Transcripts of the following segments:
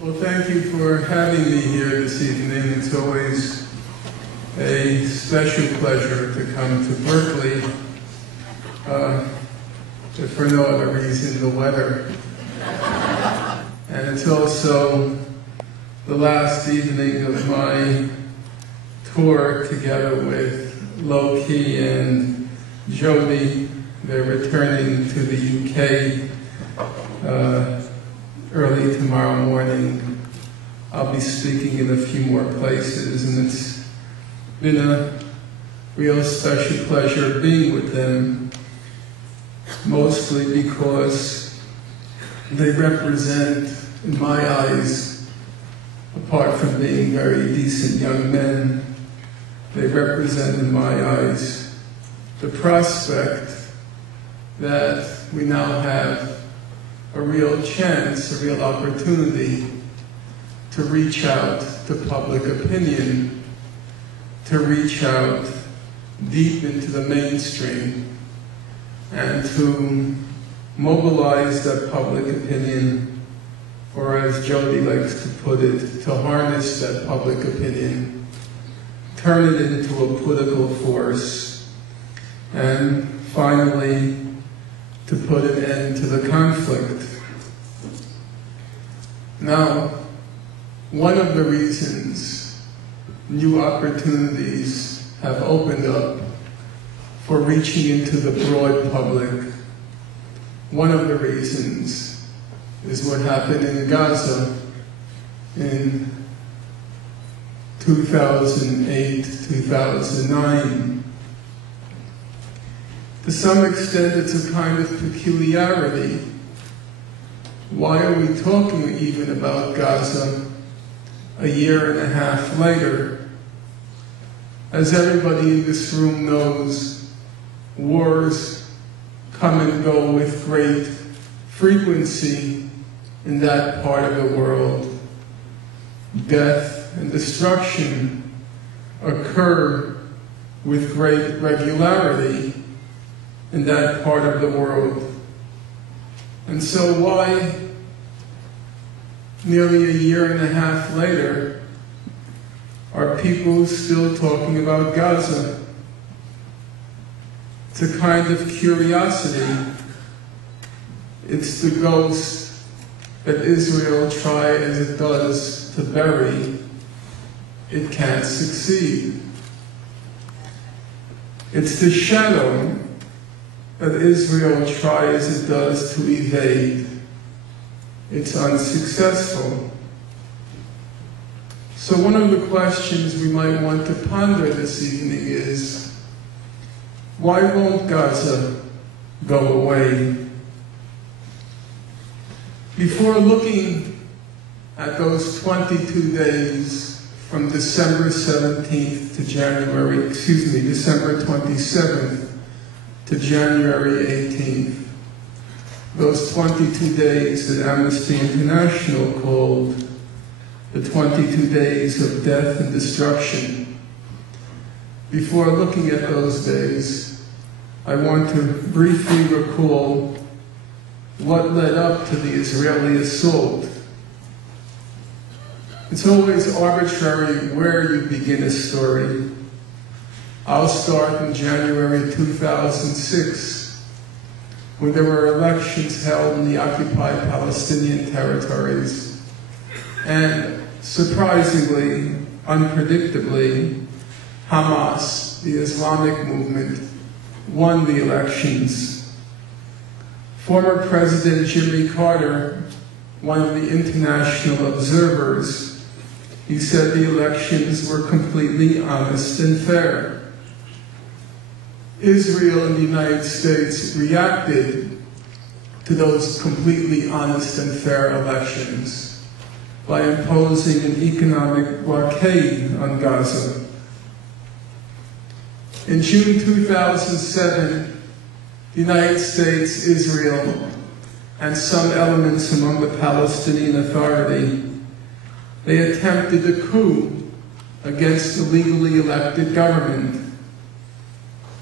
Well, thank you for having me here this evening. It's always a special pleasure to come to Berkeley, if for no other reason, the weather. And it's also the last evening of my tour together with Loki and Jody. They're returning to the UK early tomorrow morning. I'll be speaking in a few more places, and it's been a real special pleasure being with them, mostly because they represent, in my eyes, apart from being very decent young men, they represent, in my eyes, the prospect that we now have a real chance, a real opportunity to reach out to public opinion, to reach out deep into the mainstream, and to mobilize that public opinion, or as Jody likes to put it, to harness that public opinion, turn it into a political force, and finally to put an end to the conflict. Now, one of the reasons new opportunities have opened up for reaching into the broad public, one of the reasons is what happened in Gaza in 2008, 2009. To some extent, it's a kind of peculiarity. Why are we talking even about Gaza a year and a half later? As everybody in this room knows, wars come and go with great frequency in that part of the world. Death and destruction occur with great regularity in that part of the world. And so why, nearly a year and a half later, are people still talking about Gaza? It's a kind of curiosity. It's the ghost that Israel tries as it does to bury. It can't succeed. It's the shadow that Israel tries as it does to evade. It's unsuccessful. So one of the questions we might want to ponder this evening is, why won't Gaza go away? Before looking at those 22 days from December 17th to December 27th to January 18th, those 22 days that Amnesty International called the 22 days of death and destruction. Before looking at those days, I want to briefly recall what led up to the Israeli assault. It's always arbitrary where you begin a story. I'll start in January 2006, when there were elections held in the occupied Palestinian territories. And surprisingly, unpredictably, Hamas, the Islamic movement, won the elections. Former President Jimmy Carter, one of the international observers, he said the elections were completely honest and fair. Israel and the United States reacted to those completely honest and fair elections by imposing an economic blockade on Gaza. In June 2007, the United States, Israel, and some elements among the Palestinian Authority, they attempted a coup against the legally elected government.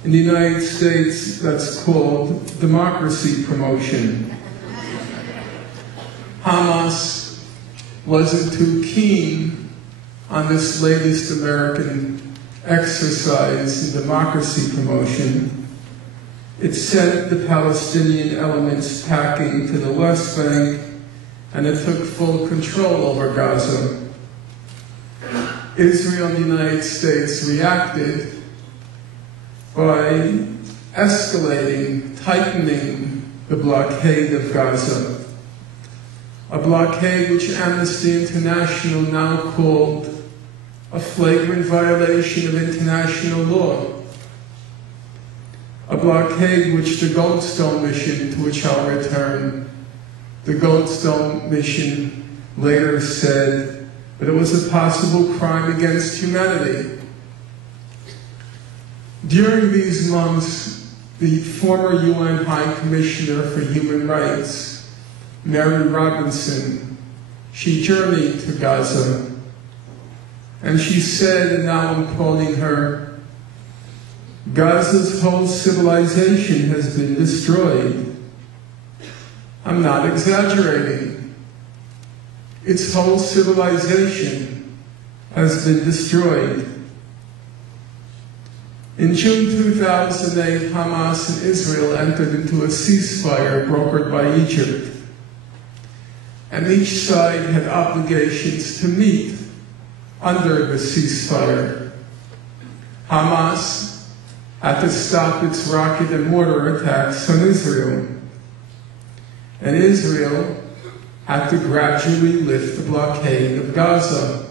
In the United States, that's called democracy promotion. Hamas wasn't too keen on this latest American exercise in democracy promotion. It sent the Palestinian elements packing to the West Bank, and it took full control over Gaza. Israel and the United States reacted by escalating, tightening the blockade of Gaza. A blockade which Amnesty International now called a flagrant violation of international law. A blockade which the Goldstone mission, to which I'll return, the Goldstone mission later said that it was a possible crime against humanity. During these months, the former UN High Commissioner for Human Rights, Mary Robinson, she journeyed to Gaza, and she said, and now I'm quoting her, "Gaza's whole civilization has been destroyed." I'm not exaggerating. Its whole civilization has been destroyed. In June 2008, Hamas and Israel entered into a ceasefire brokered by Egypt. And each side had obligations to meet under the ceasefire. Hamas had to stop its rocket and mortar attacks on Israel. And Israel had to gradually lift the blockade of Gaza.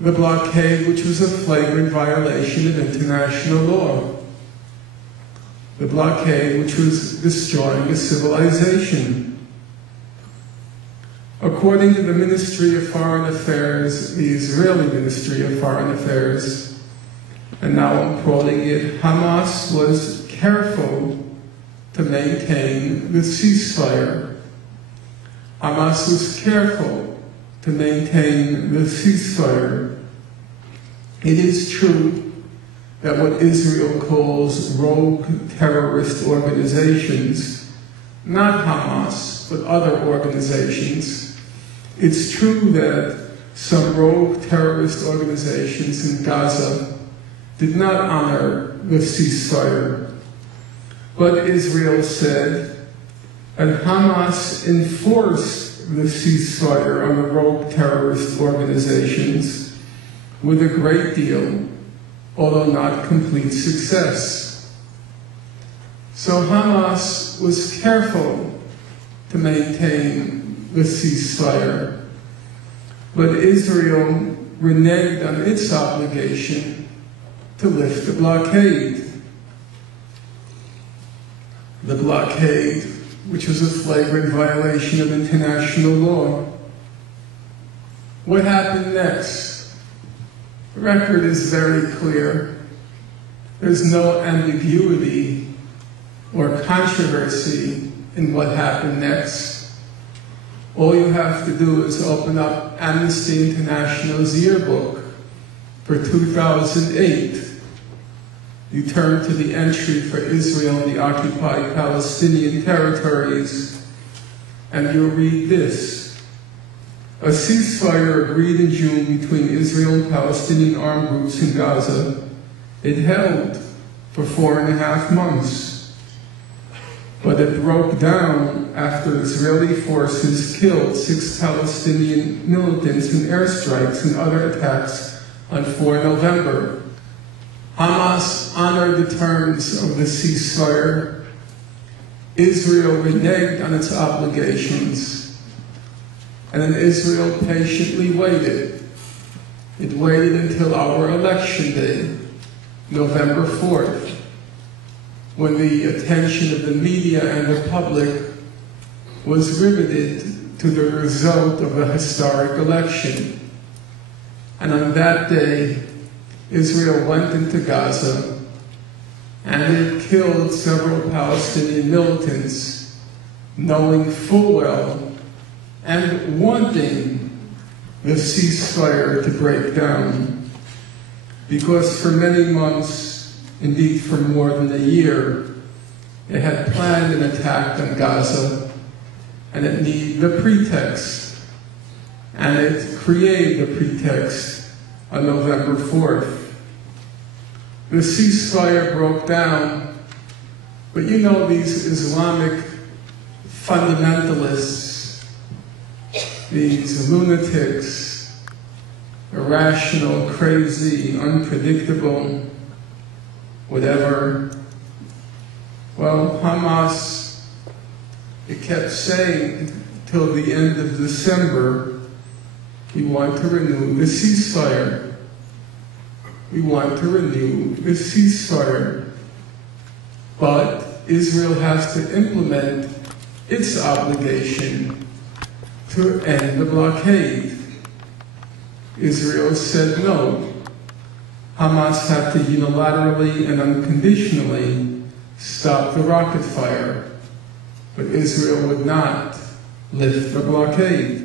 The blockade which was a flagrant violation of international law. The blockade which was destroying a civilization. According to the Ministry of Foreign Affairs, the Israeli Ministry of Foreign Affairs, and now I'm quoting it, Hamas was careful to maintain the ceasefire. Hamas was careful to maintain the ceasefire. It is true that what Israel calls rogue terrorist organizations, not Hamas, but other organizations, it's true that some rogue terrorist organizations in Gaza did not honor the ceasefire. But Israel said, and Hamas enforced the ceasefire on the rogue terrorist organizations with a great deal, although not complete success. So Hamas was careful to maintain the ceasefire, but Israel reneged on its obligation to lift the blockade. The blockade, which was a flagrant violation of international law. What happened next? The record is very clear. There's no ambiguity or controversy in what happened next. All you have to do is open up Amnesty International's yearbook for 2008. You turn to the entry for Israel and the occupied Palestinian territories, and you'll read this. A ceasefire agreed in June between Israel and Palestinian armed groups in Gaza. It held for 4.5 months. But it broke down after Israeli forces killed 6 Palestinian militants in airstrikes and other attacks on 4 November. Hamas honored the terms of the ceasefire. Israel reneged on its obligations. And then Israel patiently waited. It waited until our election day, November 4th. When the attention of the media and the public was riveted to the result of the historic election. And on that day, Israel went into Gaza and it killed several Palestinian militants, knowing full well and wanting the ceasefire to break down. Because for many months, indeed for more than a year, it had planned an attack on Gaza, and it needed a pretext. and it created a pretext on November 4th. The ceasefire broke down, but you know these Islamic fundamentalists, these lunatics, irrational, crazy, unpredictable, whatever. Well, Hamas, it kept saying till the end of December, we want to renew the ceasefire. We want to renew the ceasefire. But Israel has to implement its obligation to end the blockade. Israel said no. Hamas had to unilaterally and unconditionally stop the rocket fire, but Israel would not lift the blockade.